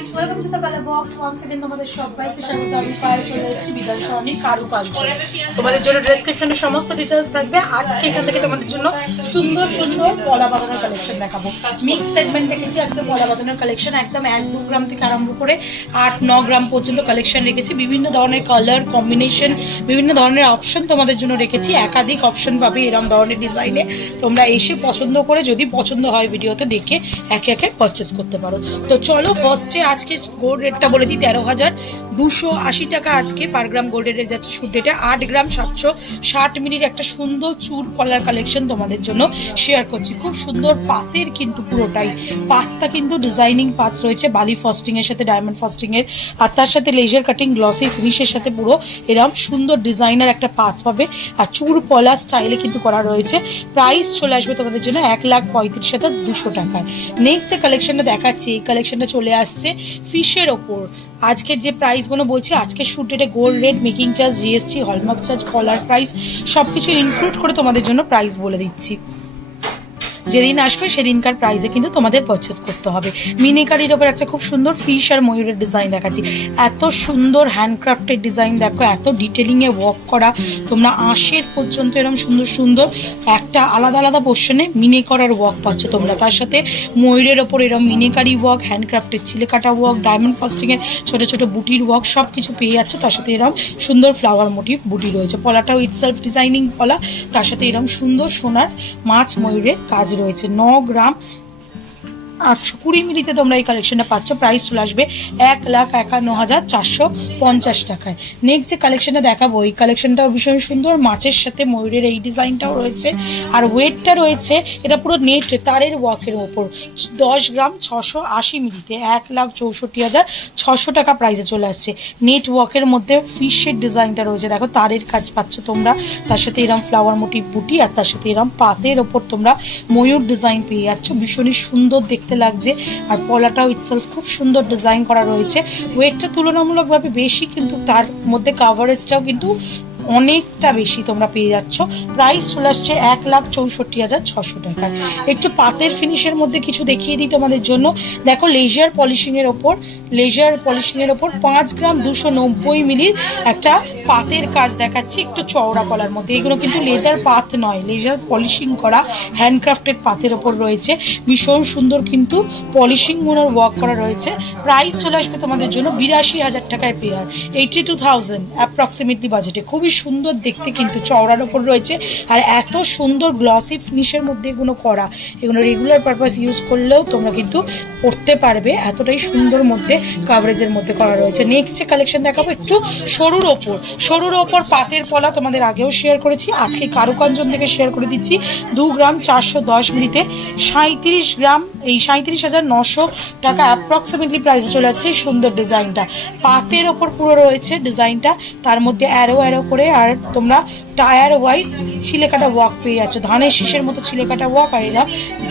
Guys, welcome to the colour box. Once again তোমাদের সবাইকে স্বাগত। আমি পায়ে চলে এসেছি বিধানসরণী কারুকার্য। তোমাদের জন্য ডেসক্রিপশনে সমস্ত ডিটেইলস থাকবে। আজকে এখান থেকে তোমাদের জন্য সুন্দর সুন্দর পলা বাঁধানোর কালেকশন দেখাবো। মিক্স সেগমেন্ট রেখেছি আজকে পলা বাঁধানোর কালেকশন। একদম 1-2 গ্রাম থেকে আরম্ভ করে 8-9 গ্রাম পর্যন্ত কালেকশন রেখেছি। বিভিন্ন ধরনের কালার কম্বিনেশন, বিভিন্ন ধরনের অপশন তোমাদের জন্য রেখেছি। একাধিক অপশন পাবে এরকম ধরনের ডিজাইনে। তোমরা এসে পছন্দ করে, যদি পছন্দ হয় ভিডিওতে দেখে একে একে পারচেস করতে পারো। তো চলো ফার্স্টে আজকে গোল্ড রেটটা বলে দিই। 13,280 টাকা আজকে পার গ্রাম গোল্ড রেট যাচ্ছে শুট রেটে। 8 গ্রাম 760 মিলির একটা সুন্দর চুর পলার কালেকশন তোমাদের জন্য শেয়ার করছি। খুব সুন্দর পাতের, কিন্তু পুরোটাই পাতটা কিন্তু ডিজাইনিং পাত রয়েছে বালি ফস্টিং এর সাথে ডায়মন্ড ফস্টিং এর, আর তার সাথে লেজার কাটিং গ্লসি ফিনিশের সাথে পুরো এরকম সুন্দর ডিজাইনার একটা পাত পাবে। আর চুর পলা স্টাইলে কিন্তু করা রয়েছে। প্রাইস চলে আসবে তোমাদের জন্য 1,35,200 টাকায়। নেক্সট যে কালেকশনটা দেখাচ্ছি, এই কালেকশনটা চলে আসছে ফিশের ওপর। আজকের যে প্রাইসগুলো বলছি, আজকে শুট রেটে gold rate, making charge, GST, hallmark charge, পলার প্রাইস সবকিছু ইনক্লুড করে তোমাদের জন্য প্রাইস বলে দিচ্ছি। যেদিন আসবে সেদিনকার প্রাইসে কিন্তু তোমাদের পারচেস করতে হবে। মিনিকারির ওপর একটা খুব সুন্দর ফিশ আর ময়ূরের ডিজাইন দেখাচ্ছি। এত সুন্দর হ্যান্ডক্রাফটের ডিজাইন দেখো, এত ডিটেলিংয়ে ওয়ার্ক করা। তোমরা আঁশের পর্যন্ত এরকম সুন্দর সুন্দর একটা আলাদা আলাদা পোর্শনে মিনি করার ওয়ার্ক পাচ্ছ তোমরা। তার সাথে ময়ূরের ওপর এরকম মিনিকারি ওয়ার্ক, হ্যান্ডক্রাফটের চিলেকাটা ওয়ার্ক, ডায়মন্ড ফস্টিংয়ের ছোটো ছোটো বুটির ওয়ার্ক সব কিছু পেয়ে যাচ্ছ। তার সাথে এরকম সুন্দর ফ্লাওয়ার মোটিভ বুটি রয়েছে। পলাটাও ইটসেলফ ডিজাইনিং পলা, তার সাথে এরকম সুন্দর সোনার মাছ ময়ূরের কাজ রয়েছে। 9 গ্রাম 820 মিলিতে তোমরা এই কালেকশনটা পাচ্ছ। প্রাইস চলে আসবে 1,51,450 টাকায়। নেক্সট যে কালেকশনটা দেখাবো, এই কালেকশনটাও ভীষণ সুন্দর। মাছের সাথে ময়ূরের এই ডিজাইনটাও রয়েছে। আর ওয়েটটা রয়েছে, এটা পুরো নেট তারের ওয়ার্কের ওপর 10 গ্রাম 680 মিলিতে 1,64,600 টাকা প্রাইসে চলে আসছে। নেট ওয়ার্কের মধ্যে ফিশের ডিজাইনটা রয়েছে, দেখো তারের কাজ পাচ্ছ তোমরা। তার সাথে এরম ফ্লাওয়ার মোটিভ বুটি, আর তার সাথে এরম পাতের ওপর তোমরা ময়ূর ডিজাইন পেয়ে যাচ্ছ। ভীষণই সুন্দর দেখতে লাগছে। আর পলাটাও ইটসেলফ খুব সুন্দর ডিজাইন করা রয়েছে। ওয়েটটা তুলনামূলকভাবে বেশি, কিন্তু তার মধ্যে কাভারেজটাও কিন্তু অনেকটা বেশি তোমরা পেয়ে যাচ্ছ। প্রাইস চলে আসছে 1,64,600 টাকায়। একটু পাতের ফিনিশের মধ্যে কিছু দেখিয়ে দিই তোমাদের জন্য। দেখো লেজার পলিশিংয়ের ওপর 5 গ্রাম 290 মিলির একটা পাতের কাজ দেখাচ্ছি, একটু চওড়া পলার মধ্যে। এগুলো কিন্তু লেজার পাত নয়, লেজার পলিশিং করা হ্যান্ডক্রাফটেড পাতের ওপর রয়েছে। ভীষণ সুন্দর কিন্তু পলিশিং গুলোর ওয়ার্ক করা রয়েছে। প্রাইস চলে আসবে তোমাদের জন্য 82,000 টাকায় পেয়ার, 82,000 অ্যাপ্রক্সিমেটলি বাজেটে। খুবই সুন্দর দেখতে, কিন্তু চওড়ার ওপর রয়েছে। আর এত সুন্দর গ্লসি ফিনিশের মধ্যে এগুলো করা, এগুলো রেগুলার পারপাস ইউজ করলেও তোমরা কিন্তু পরতে পারবে। এতটাই সুন্দর মধ্যে কাভারেজের মধ্যে করা রয়েছে। নেক্সট যে কালেকশন দেখাবো একটু সরুর ওপর পাতের পলা, তোমাদের আগেও শেয়ার করেছি। আজকে কারুকাঞ্চন থেকে শেয়ার করে দিচ্ছি। 2 গ্রাম 410 মিলিতে 37,900 টাকা অ্যাপ্রক্সিমেটলি প্রাইসে চলে আসছে। সুন্দর ডিজাইনটা পাতের ওপর পুরো রয়েছে ডিজাইনটা, তার মধ্যে অ্যারো করে। আর তোমরা টায়ার ওয়াইজ ছিলেকাটা ওয়ার্ক পেয়ে যাচ্ছ, ধানের শীষের মতো ছিলেকাটা ওয়ার্ক, আর এরা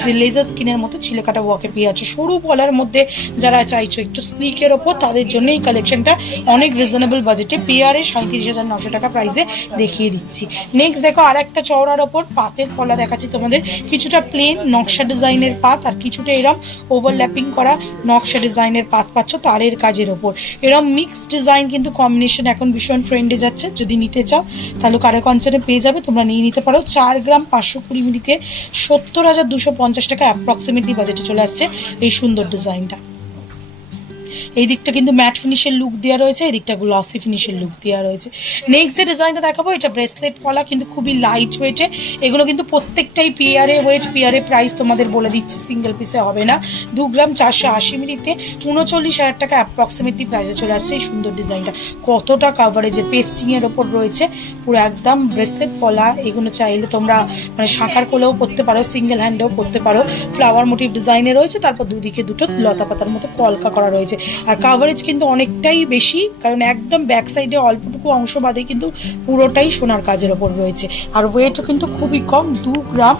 যে লেজার স্কিনের মতো ছিলেকাটা ওয়ার্কে পেয়ে যাচ্ছ। সরু পলার মধ্যে যারা চাইছো একটু স্লিকের ওপর, তাদের জন্য এই কালেকশনটা অনেক রিজনেবল বাজেটে পেয়ারে 37,900 টাকা প্রাইসে দেখিয়ে দিচ্ছি। নেক্সট দেখো আর একটা চওড়ার ওপর পাতের পলা দেখাচ্ছি তোমাদের। কিছুটা প্লেন নকশা ডিজাইনের পাত, আর কিছুটা এরম ওভারল্যাপিং করা নকশা ডিজাইনের পাত পাচ্ছ তারের কাজের ওপর। এরম মিক্স ডিজাইন কিন্তু কম্বিনেশন এখন ভীষণ ট্রেন্ডে যাচ্ছে। যদি নিতে চাও তাহলে কারুকাঞ্চনে পেয়ে যাবে, তোমরা নিয়ে নিতে পারো। 4 গ্রাম 520 মিলিতে 70,250 টাকা অ্যাপ্রক্সিমেটলি বাজেটে চলে আসছে এই সুন্দর ডিজাইনটা। এই দিকটা কিন্তু ম্যাট ফিনিশের লুক দেওয়া রয়েছে, এই দিকটা গ্লসি ফিনিশের লুক দেওয়া রয়েছে। নেক্সট যে ডিজাইনটা দেখাবো, এটা ব্রেসলেট পলা, কিন্তু খুবই লাইট ওয়েটে। এগুলো কিন্তু প্রত্যেকটাই পেয়ারে ওয়েট। পেয়ারে প্রাইস তোমাদের বলে দিচ্ছি, সিঙ্গেল পিসে হবে না। 2 গ্রাম 480 মিলিতে 39,000 টাকা অ্যাপ্রক্সিমেটলি প্রাইসে চলে আসছে এই সুন্দর ডিজাইনটা। কতটা কাভারেজে পেস্টিংয়ের ওপর রয়েছে পুরো একদম ব্রেসলেট পলা। এগুলো চাইলে তোমরা মানে শাঁখার কোলেও পরতে পারো, সিঙ্গেল হ্যান্ডেও পরতে পারো। ফ্লাওয়ার মোটিভ ডিজাইনে রয়েছে, তারপর দুদিকে দুটো লতা পাতার মতো কলকা করা রয়েছে। আর কাভারেজ কিন্তু অনেকটাই বেশি, কারণ একদম ব্যাক সাইডে অল্পটুকু অংশ বাদে কিন্তু পুরোটাই সোনার কাজের ওপর রয়েছে। আর ওয়েটও কিন্তু খুবই কম, 2 গ্রাম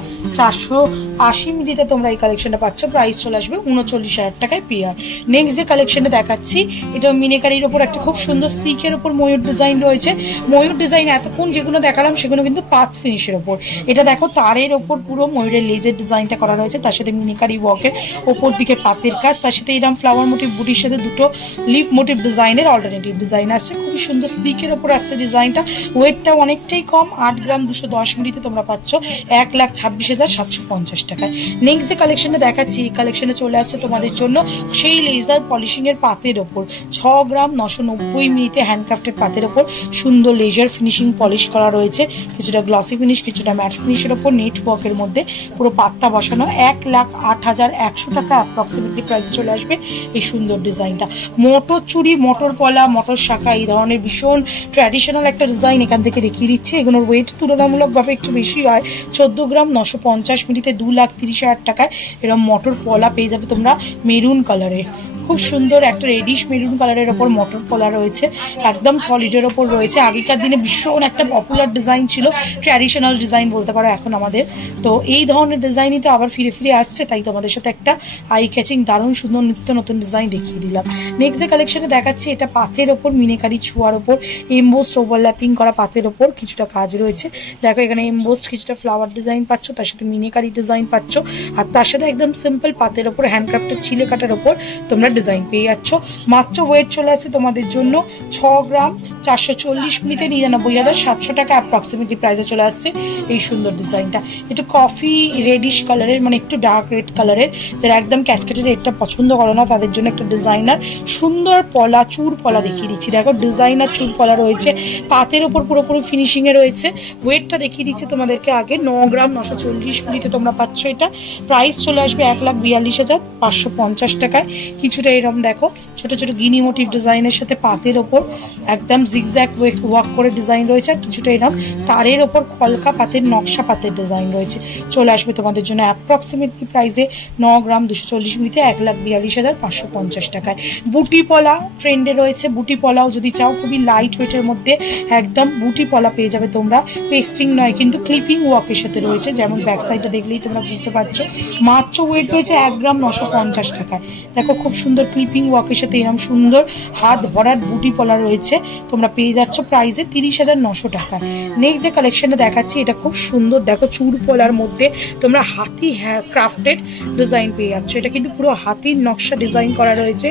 80 মিলিতে তোমরা এই কালেকশনটা পাচ্ছ। প্রাইস চলে আসবে 39,000 টাকায় পেয়ার। নেক্সট যে কালেকশনটা দেখাচ্ছি এটা মিনিকারির ওপর একটা খুব সুন্দর স্লিকের ওপর ময়ূর ডিজাইন রয়েছে। ময়ূর ডিজাইন এতক্ষণ যেগুলো দেখালাম সেগুলো কিন্তু পাত ফিনিশের ওপর। এটা দেখো তারের ওপর পুরো ময়ূরের লেজের ডিজাইনটা করা রয়েছে, তার সাথে মিনিকারি ওয়ার্কের ওপর দিকে পাতের কাজ, তার সাথে এরকম ফ্লাওয়ার মোটিভ বুটির সাথে দুটো লিফ মোটিভ ডিজাইনের অল্টারনেটিভ ডিজাইন আসছে। খুবই সুন্দর স্লিকের ওপর আসছে ডিজাইনটা। ওয়েটটা অনেকটাই কম, 8 গ্রাম 210 মিলিতে তোমরা পাচ্ছ 1,26,750 টাকায়। নেক্সট যে কালেকশনটা দেখাচ্ছি এই কালেকশনে চলে আসছে তোমাদের জন্য সেই লেজার পলিশিং এর পাতের ওপর 6 গ্রাম 990 মিলিতে হ্যান্ডক্রাফটের পাতের ওপর সুন্দর লেজার ফিনিশিং পলিশ করা রয়েছে, কিছুটা গ্লসি ফিনিশ কিছুটা ম্যাট ফিনিশের ওপর নেট ওয়ার্কের মধ্যে পুরো পাত্তা বসানো। 1,08,100 টাকা অ্যাপ্রক্সিমেটলি প্রাইসে চলে আসবে এই সুন্দর ডিজাইনটা। মোটর চুড়ি, মোটর পলা, মোটর শাখা এই ধরনের ভীষণ ট্র্যাডিশনাল একটা ডিজাইন এখান থেকে দেখিয়ে দিচ্ছে। এগুলোর ওয়েট তুলনামূলকভাবে একটু বেশি হয়, 14 গ্রাম 950 মিলিতে 2,30,000 টাকায় এরকম মোটর পলা পেয়ে যাবে তোমরা মেরুন কালারে। খুব সুন্দর একটা রেডিশ মেরুন কালারের ওপর মটর পলা রয়েছে, একদম সলিডের ওপর রয়েছে। আগেকার দিনে ভীষণ একটা পপুলার ডিজাইন ছিল, ট্র্যাডিশনাল ডিজাইন বলতে পারো এখন আমাদের। তো এই ধরনের ডিজাইনই তো আবার ফিরে ফিরে আসছে, তাই তোমাদের সাথে একটা আই ক্যাচিং দারুণ সুন্দর নিত্য নতুন ডিজাইন দেখিয়ে দিলাম। নেক্সট যে কালেকশনে দেখাচ্ছি এটা পাথের ওপর মিনিকারি ছোঁয়ার ওপর এমবোস্ট ওভারল্যাপিং করা পাথের ওপর কিছুটা কাজ রয়েছে। দেখো এখানে এমবোস্ট কিছুটা ফ্লাওয়ার ডিজাইন পাচ্ছ, তার সাথে মিনিকারি ডিজাইন পাচ্ছ, আর তার সাথে একদম সিম্পল পাতের ওপর হ্যান্ডক্রাফটের ছিলে কাটার ওপর তোমরা ডিজাইন পেয়ে যাচ্ছ। মাত্র ওয়েট চলে আসছে তোমাদের জন্য 6 গ্রাম 440 মিলিতে 99,700 টাকা অ্যাপ্রক্সিমেটলি প্রাইসে চলে আসছে এই সুন্দর ডিজাইনটা। একটু কফি রেডিশ কালারের, মানে একটু ডার্ক রেড কালারের, যারা একদম ক্যাটক্যাটের রেডটা পছন্দ করো না তাদের জন্য একটা ডিজাইনার সুন্দর পলা, চুর পলা দেখিয়ে দিচ্ছি। দেখো ডিজাইনার চুর পলা রয়েছে, পাতের ওপর পুরোপুরি ফিনিশিংয়ে রয়েছে। ওয়েটটা দেখিয়ে দিচ্ছি তোমাদেরকে আগে, 9 গ্রাম 940 মিলিতে তোমরা পাচ্ছ এটা। প্রাইস চলে আসবে 1,42,550 টাকায়। কিছুটা এরকম দেখো ছোট ছোট গিনি মোটিভ ডিজাইনের সাথে পাতের ওপর একদম জিগজ্যাগ ওয়ার্ক করে ডিজাইন রয়েছে, আর কিছুটা এরকম তারের ওপর কলকা পাতের নকশা পাতের ডিজাইন রয়েছে। চলে আসবে তোমাদের জন্য অ্যাপ্রক্সিমেটলি প্রাইসে 9 গ্রাম 240 মিলিতে 1,42,550 টাকায়। বুটি পলা ট্রেন্ডে রয়েছে, বুটি পলাও যদি চাও খুবই লাইট ওয়েটের মধ্যে একদম বুটি পলা পেয়ে যাবে তোমরা। পেস্টিং নয় কিন্তু ক্লিপিং ওয়ার্কের সাথে রয়েছে, যেমন ব্যাক সাইডটা দেখলেই তোমরা বুঝতে পারছো। মাত্র ওয়েট রয়েছে 1 গ্রাম 950 টাকায়। দেখো খুব সুন্দর ক্লিপিং ওয়ার্কের সাথে এরকম সুন্দর হাত ভরার বুটি পলা রয়েছে, তোমরা পেয়ে যাচ্ছ প্রাইসে 30,900 টাকায়। নেক্সট যে কালেকশনটা দেখাচ্ছি এটা খুব সুন্দর, দেখো চুর পলার মধ্যে তোমরা হাতি ক্রাফটেড ডিজাইন পেয়ে যাচ্ছ। এটা কিন্তু পুরো হাতির নকশা ডিজাইন করা রয়েছে।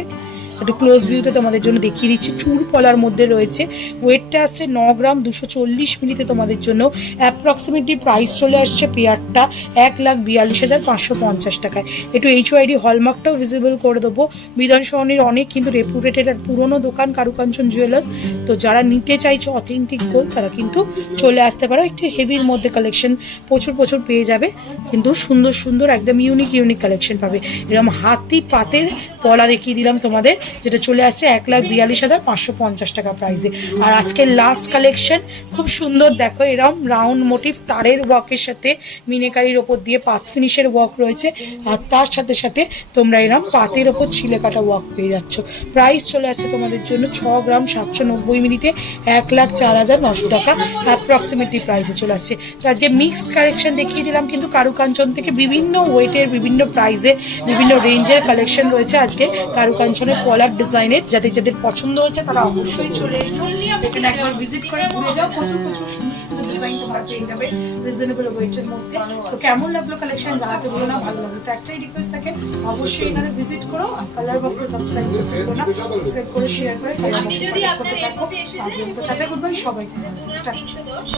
একটু ক্লোজ ভিউতে তোমাদের জন্য দেখিয়ে দিচ্ছি, চুর পলার মধ্যে রয়েছে। ওয়েটটা আসছে 9 গ্রাম 240 মিলিতে তোমাদের জন্য। অ্যাপ্রক্সিমেটলি প্রাইস চলে আসছে পেয়ারটা 1,42,550 টাকায়। একটু HYD হলমার্কটাও ভিজিবল করে দেবো। বিধানসরণীর অনেক কিন্তু রেপুটেটেড আর পুরোনো দোকান কারুকাঞ্চন জুয়েলার্স, তো যারা নিতে চাইছো অথেন্টিক গোল্ড তারা কিন্তু চলে আসতে পারো। একটু হেভির মধ্যে কালেকশন প্রচুর পেয়ে যাবে, কিন্তু সুন্দর সুন্দর একদম ইউনিক কালেকশন পাবে। এরকম হাতি পাতের পলা দেখিয়ে দিলাম তোমাদের, যেটা চলে আসছে 1,42,550 টাকা প্রাইসে। আর আজকের লাস্ট কালেকশন খুব সুন্দর, দেখো এরকম রাউন্ড মোটিভ তারের ওয়ার্কের সাথে মিনেকারির ওপর দিয়ে পাত ফিনিশের ওয়ার্ক রয়েছে, আর তার সাথে সাথে তোমরা এরকম পাতের ওপর ছিলে কাটা ওয়ার্ক পেয়ে যাচ্ছ। প্রাইস চলে আসছে তোমাদের জন্য 6 গ্রাম 790 মিলিতে 1,04,900 টাকা অ্যাপ্রক্সিমেটলি প্রাইসে চলে আসছে। তো আজকে মিক্সড কালেকশন দেখিয়ে দিলাম, কিন্তু কারুকাঞ্চন থেকে বিভিন্ন ওয়েটের বিভিন্ন প্রাইসে বিভিন্ন রেঞ্জের কালেকশন রয়েছে আজকে কারুকাঞ্চনের পলার ডিজাইনের। যাদের পছন্দ হয়েছে তারা অবশ্যই চলে এসো, এখানে একবার ভিজিট করে ঘুরে যাও। প্রচুর সুন্দর ডিজাইন তোমরা পেয়ে যাবে রিজনেবল ওয়েটের মধ্যে। তো কেমন লাগলো কালেকশন জানাতে বলো না, ভালো লাগলো তো একটাই রিকোয়েস্ট থাকে, অবশ্যই এখানে ভিজিট করো। আর কালার বক্সে সাবস্ক্রাইব করে শেয়ার করে করতে থাকো। আজকে তো টাটা, গুড বাই সবাইকে।